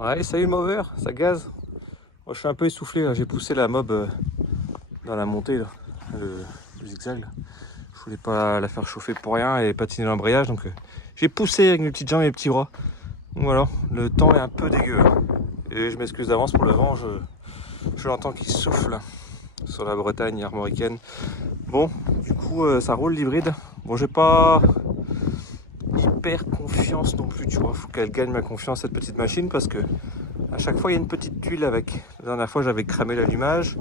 Ouais, salut Mover, ça gaze. Moi, je suis un peu essoufflé là, j'ai poussé la mob dans la montée là, le zigzag là. Je voulais pas la faire chauffer pour rien et patiner l'embrayage, donc j'ai poussé avec mes petites jambes et mes petits bras. Donc voilà, le temps est un peu dégueu là. Et je m'excuse d'avance pour le vent, je l'entends qui souffle sur la Bretagne armoricaine. Bon, du coup ça roule l'hybride. Bon, j'ai pas hyper confiance non plus, tu vois, faut qu'elle gagne ma confiance cette petite machine parce que à chaque fois il y a une petite tuile avec. La dernière fois j'avais cramé l'allumage,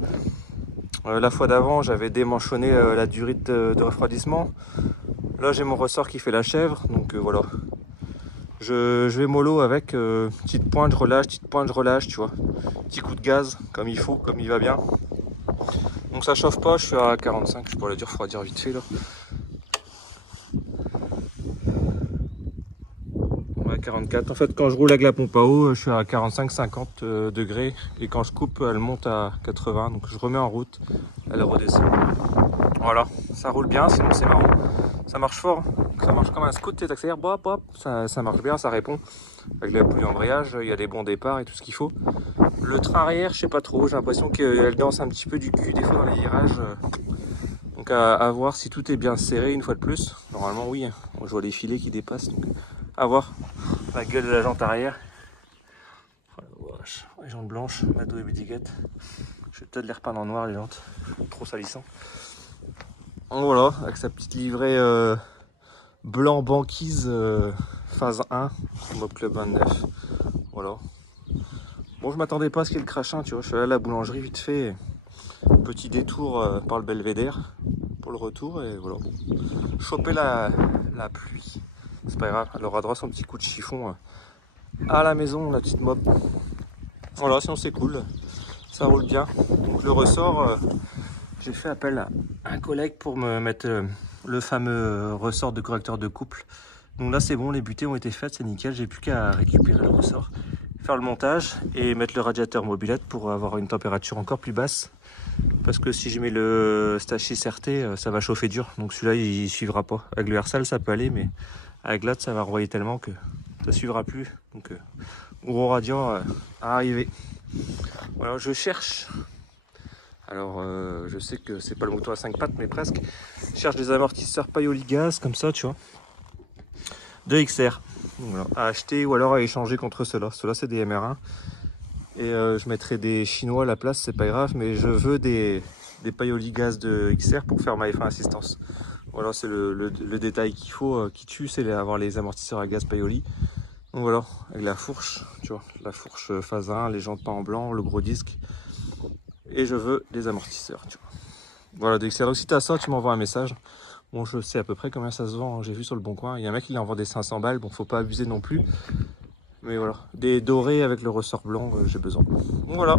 la fois d'avant j'avais démanchonné la durite de refroidissement. Là j'ai mon ressort qui fait la chèvre, donc voilà. Je vais mollo avec petite pointe, je relâche, tu vois. Petit coup de gaz comme il faut, comme il va bien. Donc ça chauffe pas, je suis à 45, je pourrais le dire refroidir vite fait là. 44. En fait, quand je roule avec la pompe à eau, je suis à 45-50 degrés. Et quand je coupe, elle monte à 80. Donc je remets en route, elle redescend. Voilà, ça roule bien, sinon c'est marrant. Ça marche fort, ça marche comme un scoot, tu accélères, bop, bop, ça marche bien, ça répond. Avec la pluie d'embrayage, il y a des bons départs et tout ce qu'il faut. Le train arrière, je sais pas trop, j'ai l'impression qu'elle danse un petit peu du cul des fois dans les virages. Donc à voir si tout est bien serré une fois de plus. Normalement oui, je vois les filets qui dépassent. Donc à voir. La gueule de la jante arrière. Oh la vache, les jantes blanches, Mado et Budiguette. Je vais peut-être les repeindre en noir les jantes, trop salissant. Donc voilà, avec sa petite livrée blanc banquise phase 1, Mob Club 29. Voilà. Bon, je m'attendais pas à ce qu'il y ait le crachin, tu vois. Je suis allé à la boulangerie vite fait. Petit détour par le Belvédère pour le retour et voilà. Bon. Choper la pluie. C'est pas grave, elle aura droit à son petit coup de chiffon à la maison, la petite mob. Voilà, sinon c'est cool, ça roule bien. Donc le ressort, j'ai fait appel à un collègue pour me mettre le fameux ressort de correcteur de couple. Donc là c'est bon, les butées ont été faites, c'est nickel, j'ai plus qu'à récupérer le ressort, faire le montage et mettre le radiateur mobilette pour avoir une température encore plus basse. Parce que si je mets le Stachys RT, ça va chauffer dur, donc celui-là il suivra pas. Avec le Hersal ça peut aller, mais avec l'autre ça va renvoyer tellement que ça suivra plus. Donc gros radiant à arriver. Voilà, je cherche. Alors je sais que c'est pas le moto à 5 pattes mais presque. Je cherche des amortisseurs Paoli gaz comme ça, tu vois. De XR. Voilà, à acheter ou alors à échanger contre ceux-là. Ceux-là c'est des MR1. Et je mettrai des chinois à la place, c'est pas grave, mais je veux des Paoli gaz de XR pour faire ma F1 assistance. Voilà, c'est le détail qu'il faut, qui tue, c'est avoir les amortisseurs à gaz Paoli. Donc voilà, avec la fourche, tu vois, la fourche phase 1, les jantes pas en blanc, le gros disque. Et je veux des amortisseurs, tu vois. Voilà, DXR. Donc si tu as ça, tu m'envoies un message. Bon, je sais à peu près combien ça se vend, hein. J'ai vu sur le bon coin. Il y a un mec qui en vend des 500 balles, bon, faut pas abuser non plus. Mais voilà, des dorés avec le ressort blanc, j'ai besoin. Donc voilà,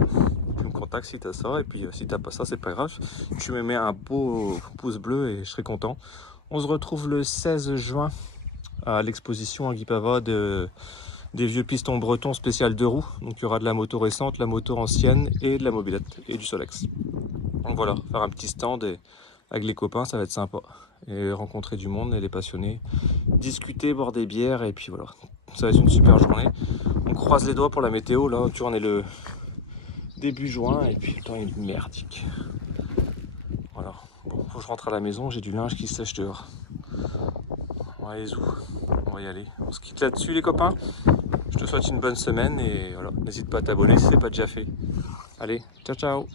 tu me contactes si tu as ça. Et puis si tu n'as pas ça, c'est pas grave. Tu me mets un beau pouce bleu et je serai content. On se retrouve le 16 juin à l'exposition à Guipava des vieux pistons bretons spécial 2 roues. Donc il y aura de la moto récente, la moto ancienne et de la mobilette et du Solex. Donc voilà, faire un petit stand et avec les copains, ça va être sympa. Et rencontrer du monde et les passionnés, discuter, boire des bières et puis voilà. Ça va être une super journée. On croise les doigts pour la météo. Là, tu vois, on est le début juin et puis le temps est merdique. Voilà. Bon, faut que je rentre à la maison, j'ai du linge qui sèche dehors. On va aller où? On va y aller. On se quitte là-dessus les copains. Je te souhaite une bonne semaine et voilà, n'hésite pas à t'abonner si ce n'est pas déjà fait. Allez, ciao ciao.